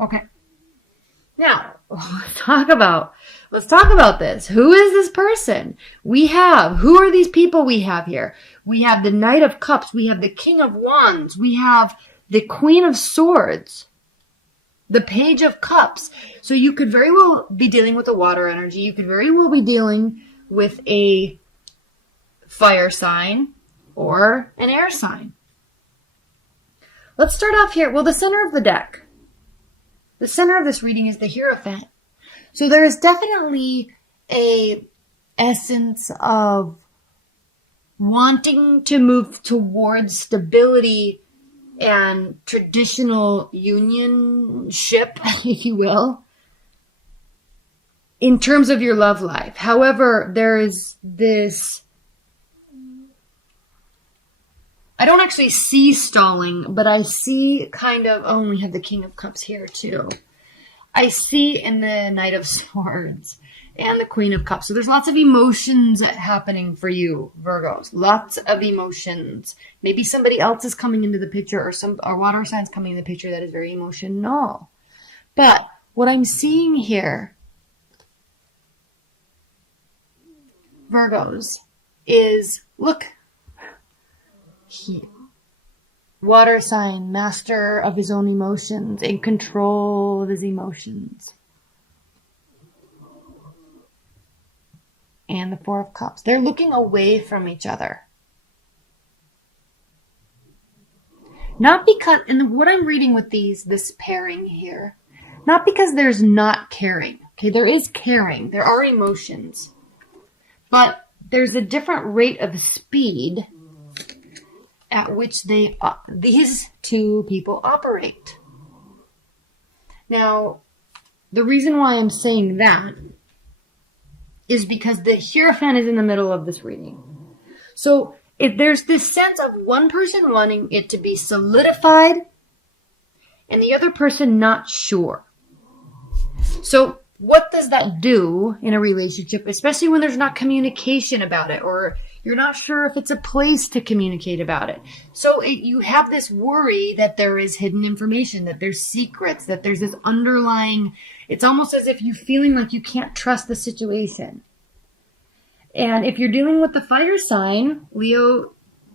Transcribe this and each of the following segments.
Okay. Now, let's talk about this. Who is this person? Who are these people we have here? We have the Knight of Cups. We have the King of Wands. We have the Queen of Swords. The Page of Cups. So you could very well be dealing with a water energy. You could very well be dealing with a fire sign or an air sign. Let's start off here. Well, the center of the deck. The center of this reading is the Hierophant. So there is definitely a essence of wanting to move towards stability and traditional unionship, if you will, in terms of your love life. However, there is this, I don't actually see stalling, but I see kind of, oh, we have the King of Cups here too. I see in the Knight of Swords and the Queen of Cups. So there's lots of emotions happening for you, Virgos. Lots of emotions. Maybe somebody else is coming into the picture, or water signs coming in the picture that is very emotional. But what I'm seeing here, Virgos, is, look, water sign, master of his own emotions, in control of his emotions. And the Four of Cups. They're looking away from each other. Not because, and what I'm reading with this pairing here, not because there's not caring. Okay, there is caring. There are emotions. But there's a different rate of speed at which these two people operate. Now, the reason why I'm saying that is because the Hierophant is in the middle of this reading. So if there's this sense of one person wanting it to be solidified and the other person not sure. So what does that do in a relationship, especially when there's not communication about it, or you're not sure if it's a place to communicate about it? So you have this worry that there is hidden information, that there's secrets, that there's this underlying, it's almost as if you're feeling like you can't trust the situation. And if you're dealing with the fire sign, Leo,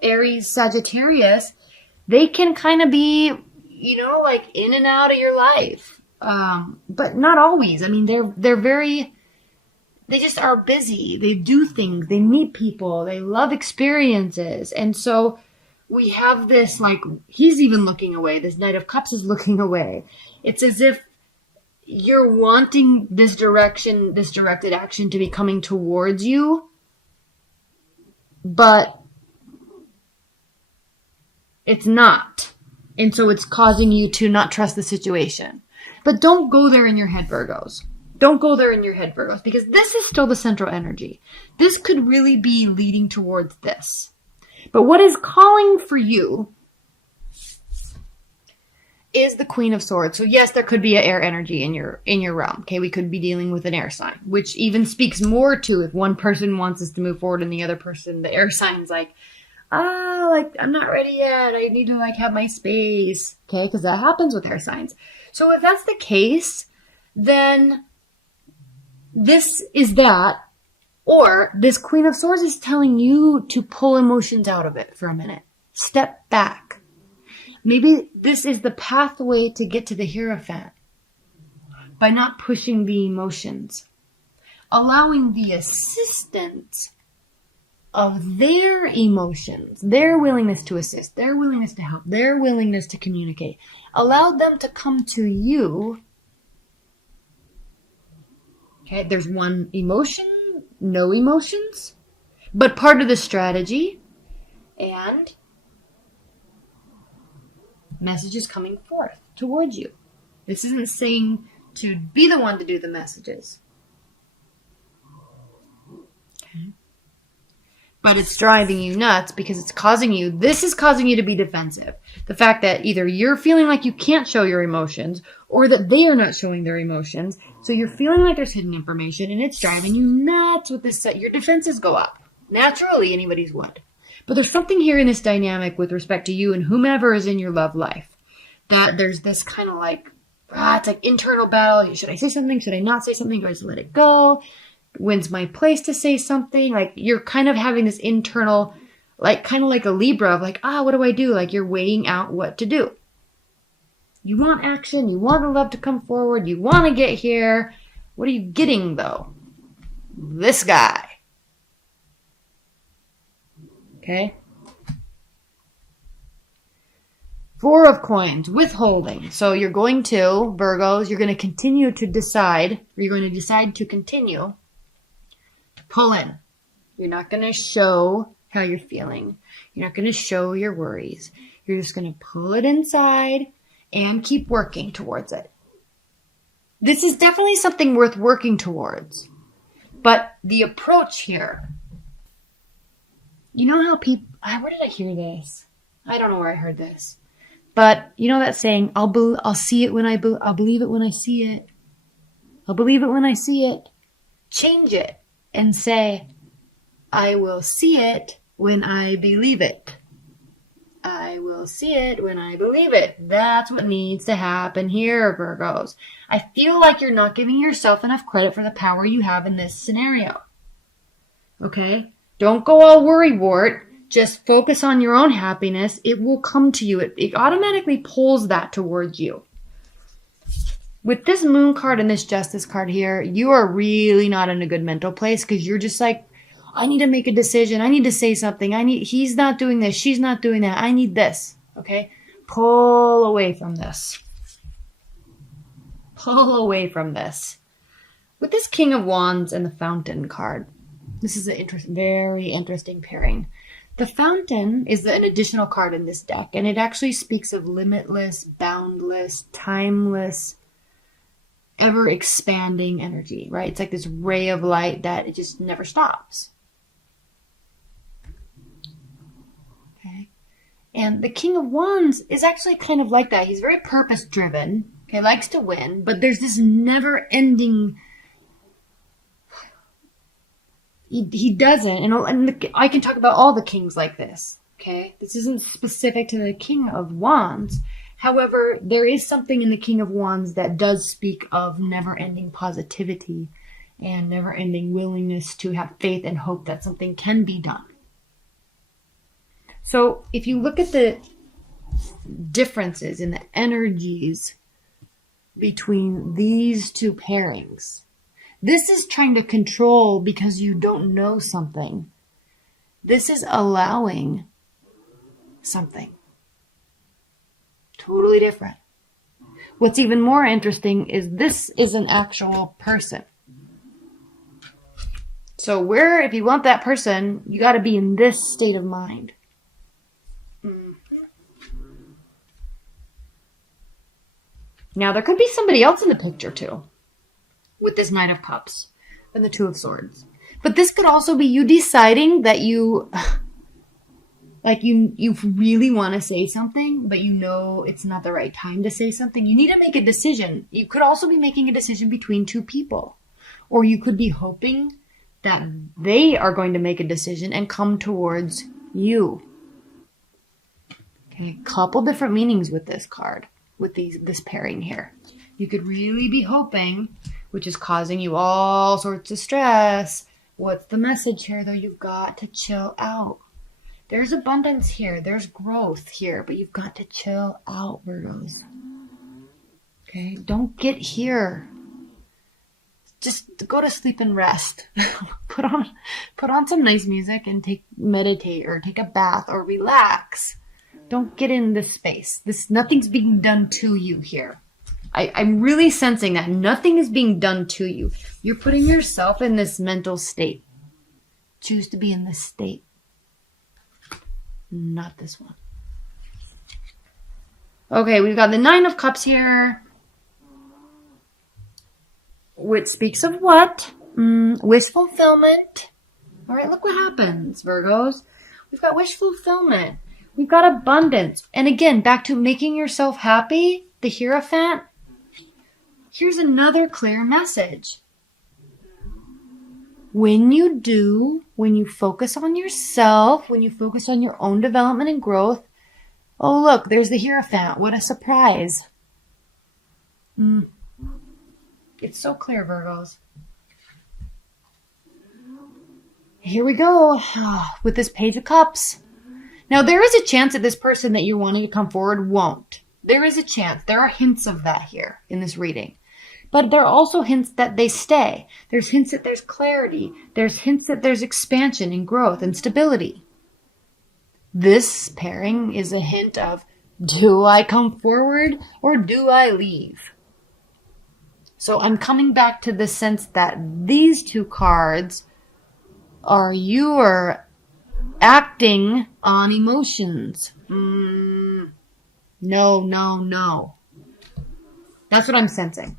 Aries, Sagittarius, they can kind of be, like in and out of your life. But not always. I mean, they just are busy. They do things. They meet people. They love experiences. And so we have this, like, he's even looking away. This Knight of Cups is looking away. It's as if you're wanting this directed action to be coming towards you, but it's not. And so it's causing you to not trust the situation. But don't go there in your head, Virgos. Don't go there in your head, Virgos, because this is still the central energy. This could really be leading towards this. But what is calling for you is the Queen of Swords. So yes, there could be an air energy in your realm. Okay, we could be dealing with an air sign, which even speaks more to if one person wants us to move forward and the other person, the air sign's like, I'm not ready yet. I need to have my space. Okay, because that happens with air signs. So if that's the case, then this is that, or this Queen of Swords is telling you to pull emotions out of it for a minute. Step back. Maybe this is the pathway to get to the Hierophant by not pushing the emotions, allowing the assistance of their emotions, their willingness to assist, their willingness to help, their willingness to communicate. Allow them to come to you. Okay, there's one emotion, no emotions, but part of the strategy, and messages coming forth towards you. This isn't saying to be the one to do the messages. Okay. But it's driving you nuts because this is causing you to be defensive. The fact that either you're feeling like you can't show your emotions or that they are not showing their emotions. So you're feeling like there's hidden information and it's driving you nuts with this. Your defenses go up. Naturally, anybody's would. But there's something here in this dynamic with respect to you and whomever is in your love life, that there's this kind of It's like internal battle. Should I say something? Should I not say something? Do I just let it go? When's my place to say something? Like you're kind of having this internal, like kind of like a Libra of like, what do I do? Like you're weighing out what to do. You want action. You want the love to come forward. You want to get here. What are you getting though? This guy. Okay. 4 of coins, withholding. So you're going to, Virgos, you're going to continue to decide, or you're going to decide to continue to pull in. You're not going to show how you're feeling. You're not going to show your worries. You're just going to pull it inside and keep working towards it. This is definitely something worth working towards. But the approach here, you know how people, where did I hear this? I don't know where I heard this. But you know that saying, I'll see it when I'll believe it when I see it. I'll believe it when I see it. Change it and say, I will see it when I believe it. I will see it when I believe it. That's what needs to happen here, Virgos. I feel like you're not giving yourself enough credit for the power you have in this scenario. Okay? Don't go all worrywart. Just focus on your own happiness. It will come to you. It automatically pulls that towards you. With this Moon card and this Justice card here, you are really not in a good mental place because you're just like, I need to make a decision. I need to say something. He's not doing this. She's not doing that. I need this. Okay? Pull away from this. Pull away from this. With this King of Wands and the Fountain card, this is a very interesting pairing. The Fountain is an additional card in this deck, and it actually speaks of limitless, boundless, timeless, ever-expanding energy, right? It's like this ray of light that it just never stops. Okay? And the King of Wands is actually kind of like that. He's very purpose-driven, okay, likes to win, but there's this never-ending... He doesn't, and I can talk about all the kings like this, okay? This isn't specific to the King of Wands. However, there is something in the King of Wands that does speak of never-ending positivity and never-ending willingness to have faith and hope that something can be done. So if you look at the differences in the energies between these two pairings, this is trying to control because you don't know something. This is allowing something. Totally different. What's even more interesting is this is an actual person. So if you want that person, you got to be in this state of mind. Now, there could be somebody else in the picture too, with this Knight of Cups and the Two of Swords. But this could also be you deciding that you really want to say something, but you know it's not the right time to say something. You need to make a decision. You could also be making a decision between two people. Or you could be hoping that they are going to make a decision and come towards you. Okay, a couple different meanings with this card, with this pairing here. You could really be hoping, which is causing you all sorts of stress. What's the message here, though? You've got to chill out. There's abundance here. There's growth here, but you've got to chill out, Virgos. Okay? Don't get here. Just go to sleep and rest. Put on some nice music and meditate or take a bath or relax. Don't get in this space. Nothing's being done to you here. I'm really sensing that nothing is being done to you. You're putting yourself in this mental state. Choose to be in this state. Not this one. Okay, we've got the Nine of Cups here, which speaks of what? Wish fulfillment. All right, look what happens, Virgos. We've got wish fulfillment. We've got abundance. And again, back to making yourself happy, the Hierophant. Here's another clear message. When you focus on yourself, when you focus on your own development and growth, oh look, there's the Hierophant. What a surprise. It's so clear, Virgos. Here we go with this Page of Cups. Now, there is a chance that this person that you're wanting to come forward won't. There is a chance. There are hints of that here in this reading. But there are also hints that they stay. There's hints that there's clarity. There's hints that there's expansion and growth and stability. This pairing is a hint of, do I come forward or do I leave? So I'm coming back to the sense that these two cards are your acting on emotions. No. That's what I'm sensing.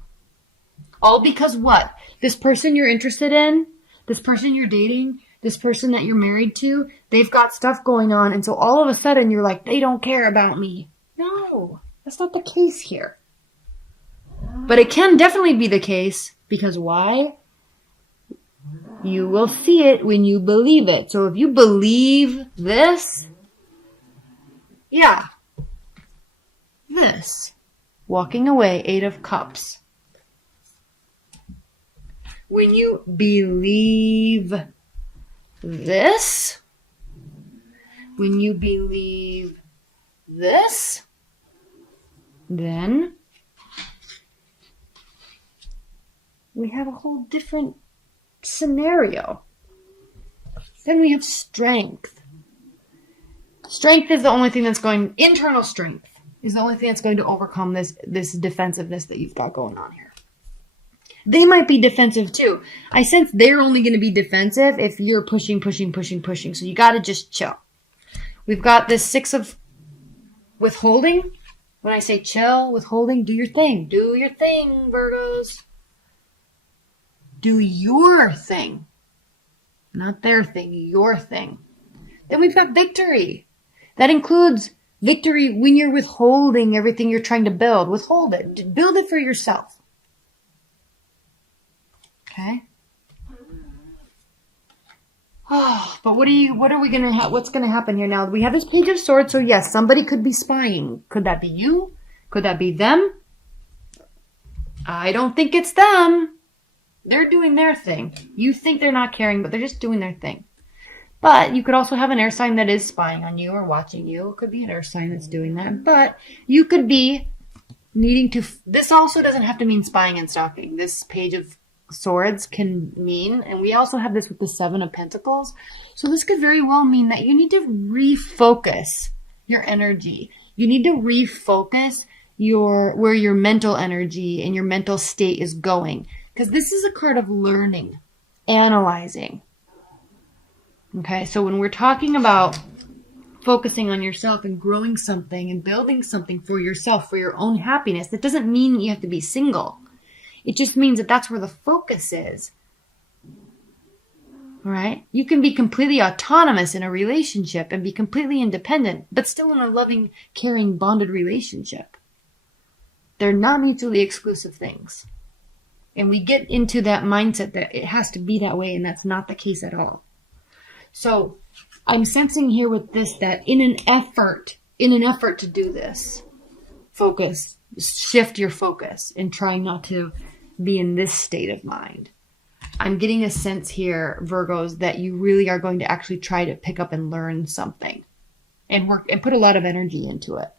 All because what? This person you're interested in, this person you're dating, this person that you're married to, they've got stuff going on, and so all of a sudden you're like, they don't care about me. No, that's not the case here. But it can definitely be the case, because why? You will see it when you believe it. So if you believe this, this. Walking away, 8 of Cups. When you believe this, when you believe this, then we have a whole different scenario. Then we have strength. Strength is the only thing that's going, internal strength is the only thing that's going to overcome this defensiveness that you've got going on here. They might be defensive too. I sense they're only going to be defensive if you're pushing. So you got to just chill. We've got this 6 of withholding. When I say chill, withholding, do your thing. Do your thing, Virgos. Do your thing. Not their thing, your thing. Then we've got victory. That includes victory when you're withholding everything you're trying to build. Withhold it. Build it for yourself. Okay. Oh, but what's gonna happen here now? We have this Page of Swords, so yes, somebody could be spying. Could that be you? Could that be them? I don't think it's them. They're doing their thing. You think they're not caring, but they're just doing their thing. But you could also have an air sign that is spying on you or watching you. It could be an air sign that's doing that. But you could be needing to... This also doesn't have to mean spying and stalking. This Page of Swords can mean, and we also have this with the 7 of Pentacles. So this could very well mean that you need to refocus your energy. You need to refocus where your mental energy and your mental state is going. Because this is a card of learning, analyzing. Okay, so when we're talking about focusing on yourself and growing something and building something for yourself, for your own happiness, that doesn't mean you have to be single. It just means that that's where the focus is. All right? You can be completely autonomous in a relationship and be completely independent, but still in a loving, caring, bonded relationship. They're not mutually exclusive things. And we get into that mindset that it has to be that way, and that's not the case at all. So I'm sensing here with this that in an effort to do this, focus, shift your focus and try not to be in this state of mind. I'm getting a sense here, Virgos, that you really are going to actually try to pick up and learn something and work and put a lot of energy into it.